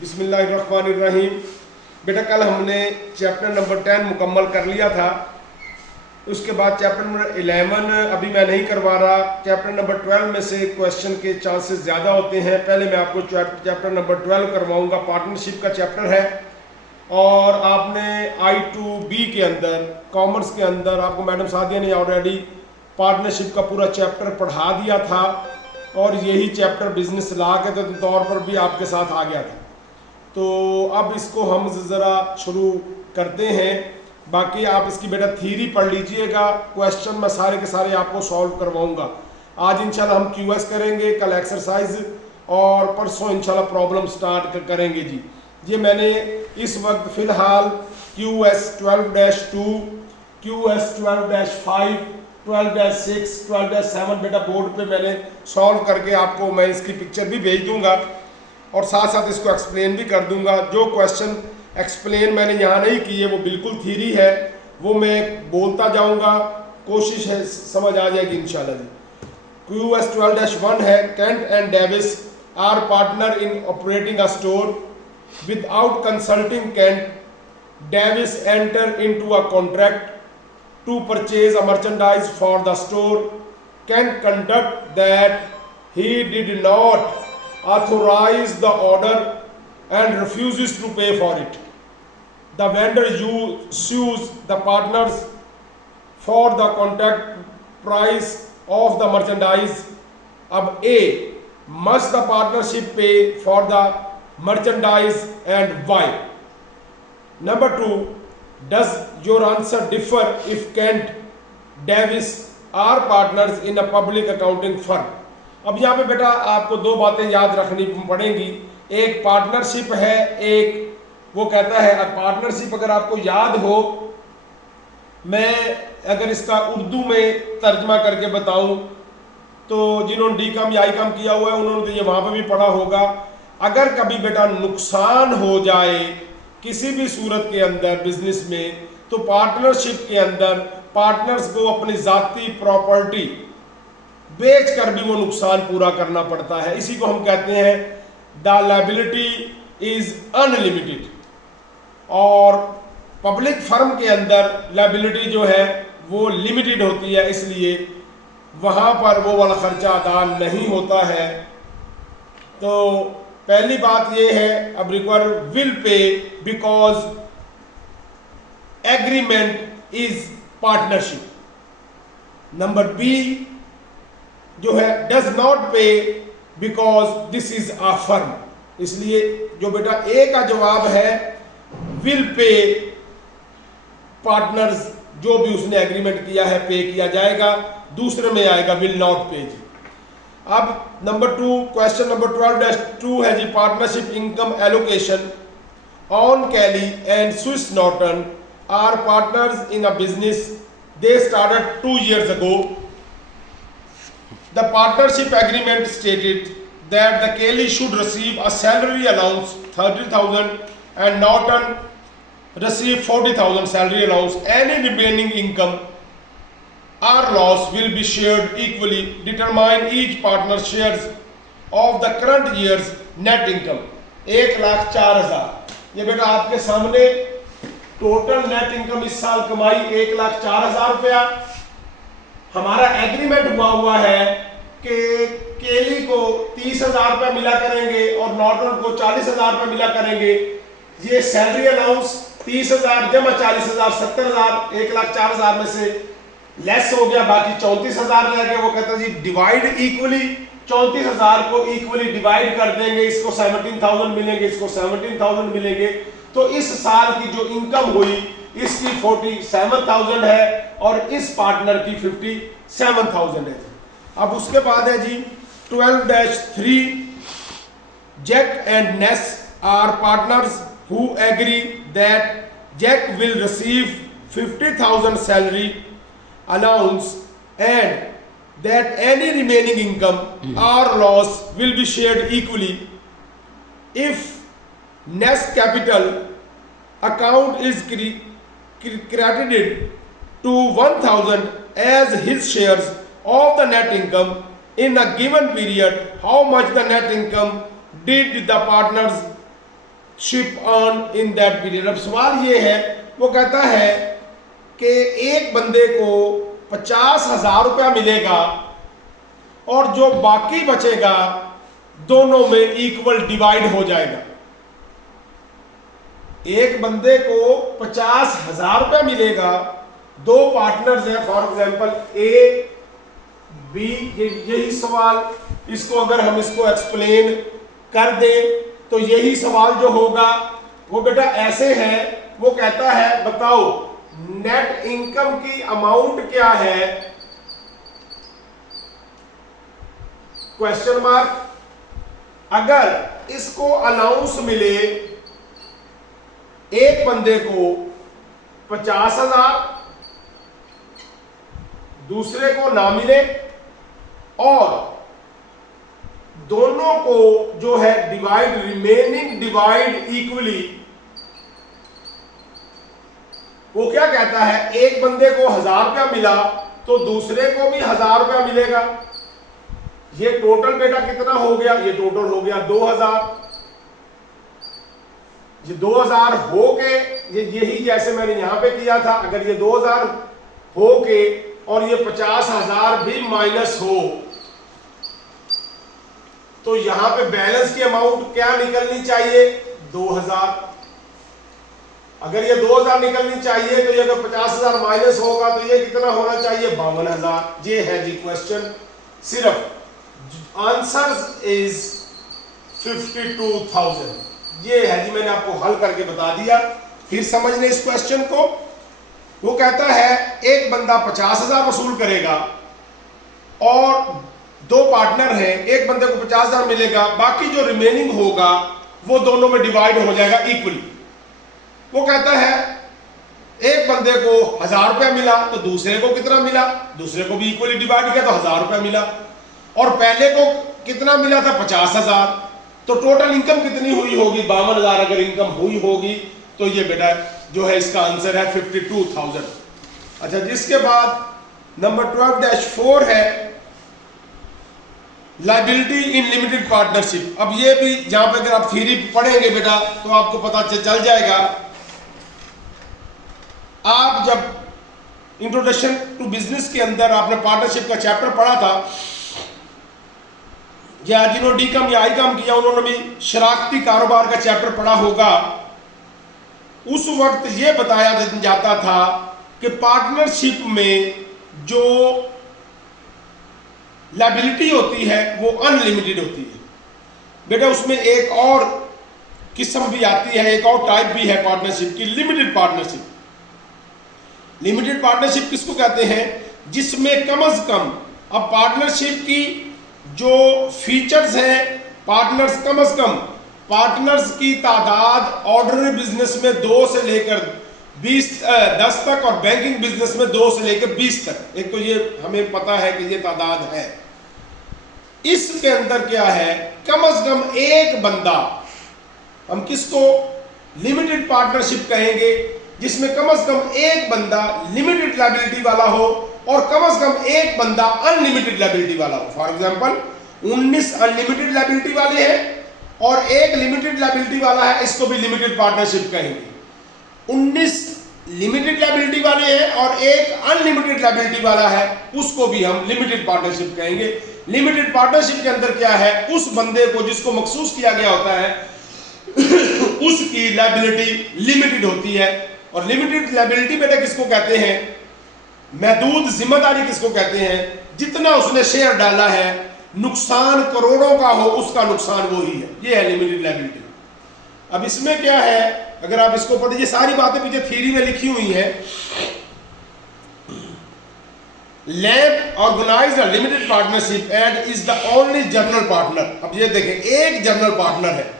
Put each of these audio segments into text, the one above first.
बिस्मिल्लाहिर्रहमानिर्रहीम। बेटा कल हमने चैप्टर नंबर 10 मुकम्मल कर लिया था। उसके बाद चैप्टर नंबर 11 अभी मैं नहीं करवा रहा। चैप्टर नंबर 12 में से क्वेश्चन के चांसेस ज़्यादा होते हैं। पहले मैं आपको चैप्टर नंबर 12 करवाऊंगा। पार्टनरशिप का चैप्टर है और आपने I2B के अंदर, कॉमर्स के अंदर आपको मैडम सादिया ने ऑलरेडी पार्टनरशिप का पूरा चैप्टर पढ़ा दिया था और यही चैप्टर बिजनेस लॉ के तौर पर भी आपके साथ आ गया था। तो अब इसको हम ज़रा शुरू करते हैं। बाकी आप इसकी बेटा थ्योरी पढ़ लीजिएगा। क्वेश्चन मैं सारे के सारे आपको सॉल्व करवाऊंगा। आज इंशाल्लाह हम QS करेंगे, कल एक्सरसाइज और परसों इंशाल्लाह प्रॉब्लम स्टार्ट करेंगे जी। ये मैंने इस वक्त फ़िलहाल QS 12-2, QS 12-5, 12-6, 12-7 बेटा बोर्ड पे मैंने सॉल्व करके आपको मैं इसकी पिक्चर भी भेज दूंगा और साथ साथ इसको एक्सप्लेन भी कर दूंगा। जो क्वेश्चन एक्सप्लेन मैंने यहाँ नहीं किए वो बिल्कुल थ्योरी है, वो मैं बोलता जाऊंगा, कोशिश है समझ आ जाएगी इंशाल्लाह जी। QS 12-1 है, Kant and Davis are partner in operating a store without consulting Kant, Davis enter into a contract to purchase a merchandise for the store. Kent conduct that he did not authorize the order and refuses to pay for it. The vendor sues the partners for the contract price of the merchandise. अब A, must the partnership pay for the merchandise and why? Number 2, does your answer differ if Kent, Davis are partners in a public accounting firm? अब यहाँ पे बेटा आपको दो बातें याद रखनी पड़ेंगी। एक पार्टनरशिप है, एक वो कहता है पार्टनरशिप। अगर आपको याद हो, मैं अगर इसका उर्दू में तर्जमा करके बताऊं तो जिन्होंने D.Com या I.Com किया हुआ है उन्होंने तो ये वहाँ पे भी पढ़ा होगा। अगर कभी बेटा नुकसान हो जाए किसी भी सूरत के अंदर बिजनेस में, तो पार्टनरशिप के अंदर पार्टनर्स को अपनी जाती प्रॉपर्टी बेच कर भी वो नुकसान पूरा करना पड़ता है। इसी को हम कहते हैं द लायबिलिटी इज अनलिमिटेड। और पब्लिक फर्म के अंदर लायबिलिटी जो है वो लिमिटेड होती है, इसलिए वहां पर वो वाला खर्चा अदा नहीं होता है। तो पहली बात ये है, अब require will pay because agreement is partnership. Number B जो है does not pay because this is a firm. इसलिए जो बेटा ए का जवाब है विल पे, पार्टनर्स जो भी उसने एग्रीमेंट किया है पे किया जाएगा। दूसरे में आएगा विल नॉट पे जी। अब नंबर 2, क्वेश्चन नंबर 12-2 है जी, partnership income allocation. On Kelly and Swiss Norton are partners in a business they started 2 years ago. The partnership agreement stated that the Kelly should receive a salary allowance 30,000 and Norton receive 40,000 salary allowance. Any remaining income or loss will be shared equally. Determine each partner shares of the current year's net income. 1,04,000। ये बेटा आपके सामने total net income इस साल कमाई 1,04,000 रुपया। हमारा agreement हुआ है कि केली को 30,000 रुपया मिला करेंगे और नॉर्टन को 40,000 रुपया मिला करेंगे। ये सैलरी अलाउंस 30,000 जमा 40,000 70,000, 1,04,000 में से लेस हो गया, बाकी 34,000 रह गए। वो कहता जी डिवाइड इक्वली, 34,000 को इक्वली डिवाइड कर देंगे। इसको 17,000 मिलेंगे, इसको 17,000 मिलेंगे। तो इस साल की जो इनकम हुई इसकी 47,000 है और इस पार्टनर की 57,000 है। अब उसके बाद है जी 12-3, Jack and Ness are partners who agree that Jack will receive 50,000 salary allowance and that any remaining income or loss will be shared equally. If Nest capital account is credited to 1,000 as his shares of the net income in a given period, how much the net income did the partners ship on in that period. अब सवाल ये है, वो कहता है कि एक बंदे को 50,000 रुपया मिलेगा और जो बाकी बचेगा दोनों में इक्वल डिवाइड हो जाएगा। एक बंदे को 50,000 रुपया मिलेगा, दो पार्टनर्स हैं, फॉर एग्जांपल ए बी, यही सवाल, इसको अगर हम इसको एक्सप्लेन कर दें तो यही सवाल जो होगा वो बेटा ऐसे है। वो कहता है बताओ नेट इनकम की अमाउंट क्या है, क्वेश्चन मार्क। अगर इसको अलाउंस मिले एक बंदे को 50,000, दूसरे को ना मिले, और दोनों को जो है डिवाइड, रिमेनिंग डिवाइड इक्वली, वो क्या कहता है, एक बंदे को 1,000 रुपया मिला तो दूसरे को भी 1,000 रुपया मिलेगा। ये टोटल बेटा कितना हो गया, ये टोटल हो गया 2,000। ये 2,000 हो के, ये यही जैसे मैंने यहां पे किया था, अगर ये 2,000 हो के और ये 50,000 भी माइनस हो तो यहां पे बैलेंस की अमाउंट क्या निकलनी चाहिए, 2,000। अगर ये 2,000 निकलनी चाहिए तो ये अगर 50,000 माइनस होगा तो ये कितना होना चाहिए, 52,000। ये है जी क्वेश्चन। सिर्फ आंसर इज 52,000। ये है जी, मैंने आपको हल करके बता दिया। फिर समझ लें इस क्वेश्चन को। वो कहता है एक बंदा 50,000 वसूल करेगा और दो पार्टनर हैं, एक बंदे को 50,000 मिलेगा, बाकी जो रिमेनिंग होगा वो दोनों में डिवाइड हो जाएगा इक्वली। वो कहता है एक बंदे को 1,000 रुपया मिला तो दूसरे को कितना मिला, दूसरे को भी इक्वली डिवाइड किया तो 1,000 रुपया मिला, और पहले को कितना मिला था, 50,000। तो टोटल इनकम कितनी हुई होगी, 52,000 अगर इनकम हुई होगी तो ये बेटा जो है इसका आंसर है 52,000। अच्छा, जिसके बाद नंबर 12-4 है लायबिलिटी इन लिमिटेड पार्टनरशिप। अब ये भी जहां पे अगर आप थ्योरी पढ़ेंगे बेटा तो आपको पता चल जाएगा। आप जब इंट्रोडक्शन टू बिजनेस के अंदर आपने पार्टनरशिप का चैप्टर पढ़ा था, या जिन्होंने डी कम या आई कम किया उन्होंने भी शराकती कारोबार का चैप्टर पढ़ा होगा। उस वक्त ये बताया जाता था कि पार्टनरशिप में जो लायबिलिटी होती है वो अनलिमिटेड होती है बेटा। उसमें एक और किस्म भी आती है, एक और टाइप भी है पार्टनरशिप की, लिमिटेड पार्टनरशिप। लिमिटेड पार्टनरशिप किसको कहते हैं, जिसमें कम से कम, अब पार्टनरशिप की जो फीचर्स हैं, पार्टनर्स कम से कम, पार्टनर्स की तादाद ऑर्डिनरी बिजनेस में 2 से लेकर 10 तक, और बैंकिंग बिजनेस में 2 से लेकर 20 तक। एक तो ये हमें पता है कि ये तादाद है। इसके अंदर क्या है, कम से कम एक बंदा, हम किसको लिमिटेड पार्टनरशिप कहेंगे, जिसमें कम से कम एक बंदा लिमिटेड लायबिलिटी वाला हो और कम से कम एक बंदा अनलिमिटेड लायबिलिटी वाला हो। फॉर एग्जांपल 19 अनलिमिटेड लायबिलिटी वाले हैं और एक लिमिटेड लायबिलिटी वाला है, इसको भी लिमिटेड पार्टनरशिप कहेंगे। 19 लिमिटेड लायबिलिटी वाले हैं और एक अनलिमिटेड लायबिलिटी वाला है, उसको भी हम लिमिटेड पार्टनरशिप कहेंगे। लिमिटेड पार्टनरशिप के अंदर क्या है, उस बंदे को जिसको मखसूस किया गया होता है उसकी लायबिलिटी लिमिटेड होती है। और लिमिटेड लायबिलिटी बेटा किसको कहते हैं, महदूद जिम्मेदारी किसको कहते हैं, जितना उसने शेयर डाला है, नुकसान करोड़ों का हो उसका नुकसान वो ही है, ये है लिमिटेड लायबिलिटी। अब इसमें क्या है, अगर आप इसको पढ़िए, ये सारी बातें पीछे थ्योरी में लिखी हुई हैं। Lab organized a limited partnership and is the only general partner. अब ये देखें, एक जनरल पार्टनर है।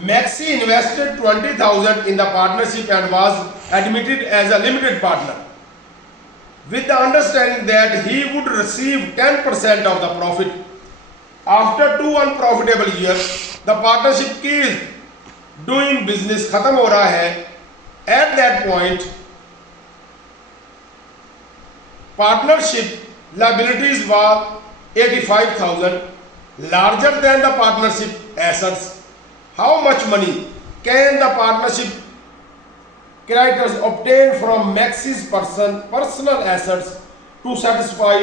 Maxi invested 20,000 in the partnership and was admitted as a limited partner with the understanding that he would receive 10% of the profit. After 2 unprofitable years, the partnership killed doing business, खत्म हो रहा है। At that point, partnership liabilities were 85,000, larger than the partnership assets. How much money can the partnership creditors obtained from Maxis personal assets to satisfy।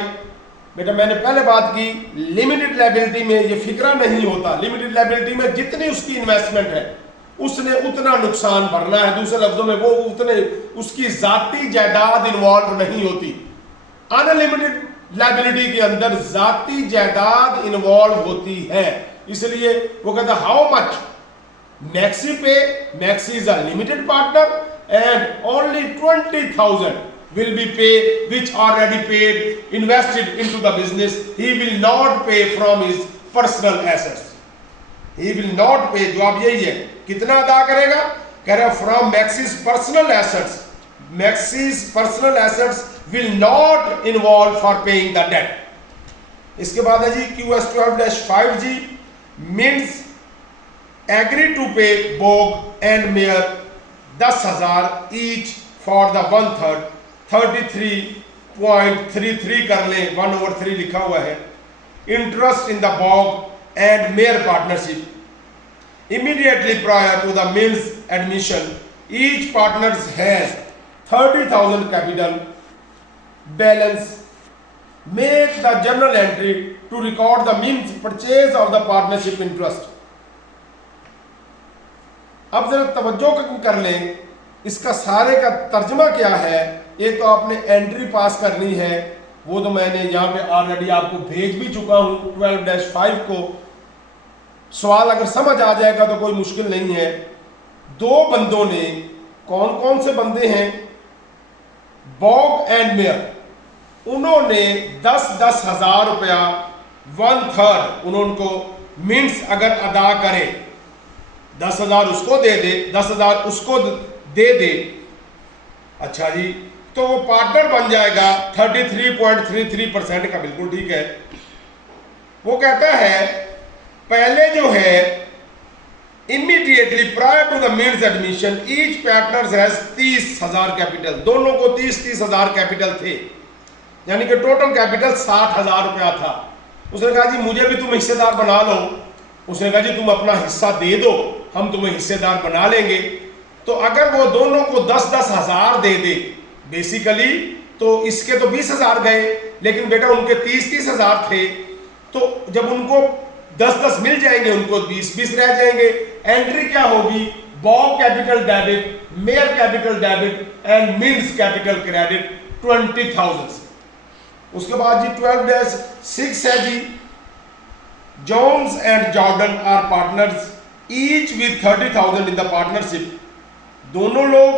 बेटा मैंने पहले बात की, limited liability में ये फिक्रा नहीं होता। लिमिटेड लायबिलिटी में जितनी उसकी इन्वेस्टमेंट है उसने उतना नुकसान भरना है। दूसरे लफ्जों में वो उतने उसकी जाती जायदाद इन्वॉल्व नहीं होती। अनलिमिटेड लायबिलिटी के अंदर जाती जायदाद इन्वॉल्व होती है। इसलिए वो कहता है हाउ मच मैक्सी पे, maxi is a limited partner and only 20,000 will be paid, which already paid, invested into the business. He will not pay from his personal assets. He will not pay। जवाब यही है। कितना अदा करेगा? कह रहा from Maxis personal assets। Maxis personal assets will not involve for paying the debt। इसके बाद है जी QS 12-5G means agree to pay Bog and Mayer 10,000 each for the 1/3, 33.33 कर लें, 1/3 लिखा हुआ है। Interest in the Bog and Mayer partnership immediately prior to the mills admission, each partner has 30,000 capital balance। Make the journal entry to record the mills purchase of the partnership interest। अब जरा तवज्जो कर लें, इसका सारे का तर्जमा क्या है। एक तो आपने एंट्री पास करनी है, वो तो मैंने यहाँ पे ऑलरेडी आपको भेज भी चुका हूँ 12-5 को। सवाल अगर समझ आ जाएगा तो कोई मुश्किल नहीं है। दो बंदों ने, कौन कौन से बंदे हैं? बॉग एंड मेयर, उन्होंने 10-10 हजार रुपया 1/3 उनको मिंट्स अगर अदा करे, 10,000 उसको दे दे, 10,000 उसको दे दे, अच्छा जी, तो वो पार्टनर बन जाएगा 33.33% का। बिल्कुल ठीक है। वो कहता है पहले जो है immediately prior to the Mills admission each partner has 30,000 capital. दोनों को 30,000 कैपिटल थे, यानी कि टोटल कैपिटल 60,000 रुपया था। उसने कहा जी मुझे भी तुम हिस्सेदार बना लो। उसने कहा जी तुम अपना हिस्सा दे दो, हम तुम्हें हिस्सेदार बना लेंगे। तो अगर वो दोनों को 10-10 हजार दे दे बेसिकली, तो इसके तो 20,000 गए, लेकिन बेटा उनके 30-30 हजार थे। तो जब उनको 10-10 मिल जाएंगे, उनको 20-20 रह जाएंगे। एंट्री क्या होगी? Bog capital debit, Mayer capital debit and Mills capital credit 20,000। उसके बाद जी 12-6 है जी, Jones and Jordan are partners each with 30,000 in the partnership। दोनों लोग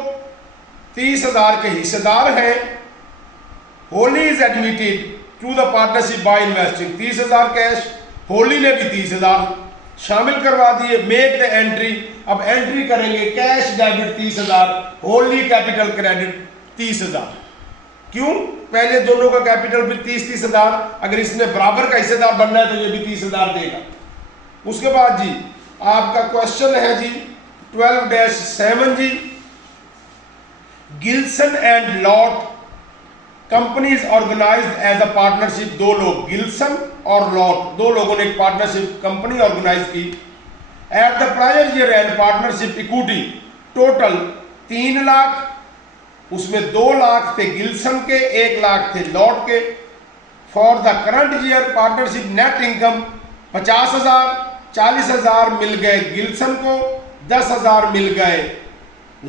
30,000 के हिस्सेदार हैं। Holly is admitted to the partnership by investing 30,000 cash, Holly ने भी 30,000 शामिल करवा दिए। मेक द एंट्री, अब एंट्री करेंगे cash debit 30,000, Holly capital credit 30,000। क्यों? पहले दोनों का कैपिटल भी 30,000, अगर इसने बराबर का हिस्सेदार बनना है तो ये भी 30,000 देगा। उसके बाद जी आपका क्वेश्चन है जी 12-7 जी, Gilson and Lot companies organised as a partnership. दो लोग, गिल्सन और लॉट, दो लोगों ने एक पार्टनरशिप कंपनी ऑर्गेनाइज की। At the prior year and partnership equity total 3 lakh, उसमें 2 लाख थे गिल्सन के, 1 लाख थे लॉट के। For the current year partnership net income 50,000, 40,000 मिल गए गिल्सन को, 10,000 मिल गए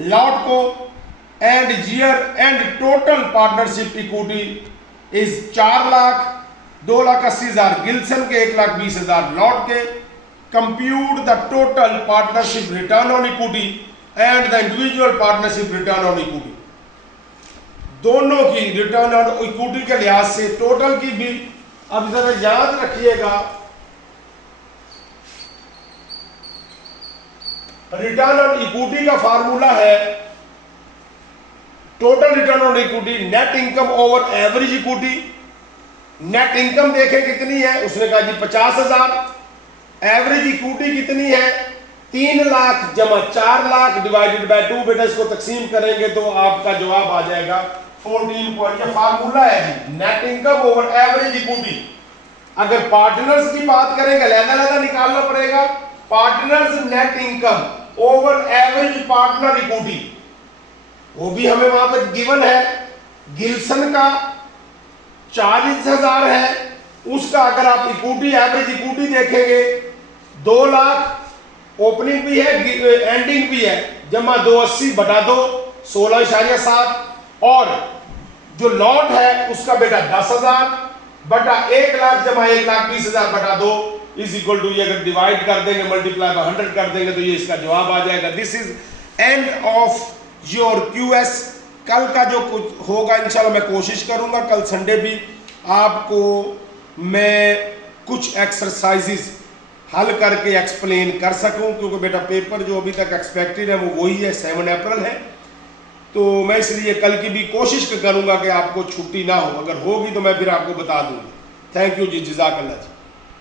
लॉट को। And year and total partnership equity is 4 lakh, 2,80,000 Gilson के, 1,20,000 लॉट के। Compute the total partnership return on equity and the individual partnership return on equity. दोनों की return on equity के लिहाज से टोटल की भी अब जरा याद रखिएगा, रिटर्न ऑन इक्विटी का फार्मूला है total return on equity net income over average equity. Net income देखें कितनी है, उसने कहा जी 50,000। एवरेज इक्विटी कितनी है? 3 लाख जमा 4 लाख डिवाइडेड बाय 2। बेटा इसको तकसीम करेंगे तो आपका जवाब आ जाएगा 14 पॉइंट। ये फार्मूला है जी, net income over average equity. अगर पार्टनर्स की बात करेंगे अलग-अलग निकालना पड़ेगा। Partners net income over average partner equity, वो भी हमें वहां पे गिवन है। गिल्सन का 40,000 है, उसका अगर आप इक्विटी एवरेज इक्विटी देखेंगे 2 लाख, ओपनिंग भी है एंडिंग भी है, जमा 280 बटा 2 16.7, और जो लॉट है उसका बेटा 10,000 बटा 1 लाख जमा 1,20,000 बटा 2 इज इक्वल टू, ये अगर डिवाइड कर देंगे मल्टीप्लाई बाय 100 कर देंगे तो ये इसका जवाब आ जाएगा। This is end of your QS. कल का जो कुछ होगा इंशाल्लाह मैं कोशिश करूंगा कल संडे भी आपको मैं कुछ एक्सरसाइजेस हल करके एक्सप्लेन कर सकूं, क्योंकि बेटा पेपर जो अभी तक एक्सपेक्टेड है वो वही है, 7 अप्रैल है। तो मैं इसलिए कल की भी कोशिश करूंगा कि आपको छुट्टी ना हो, अगर होगी तो मैं फिर आपको बता दूंगा। थैंक यू जी, जज़ाकल्लाह जी।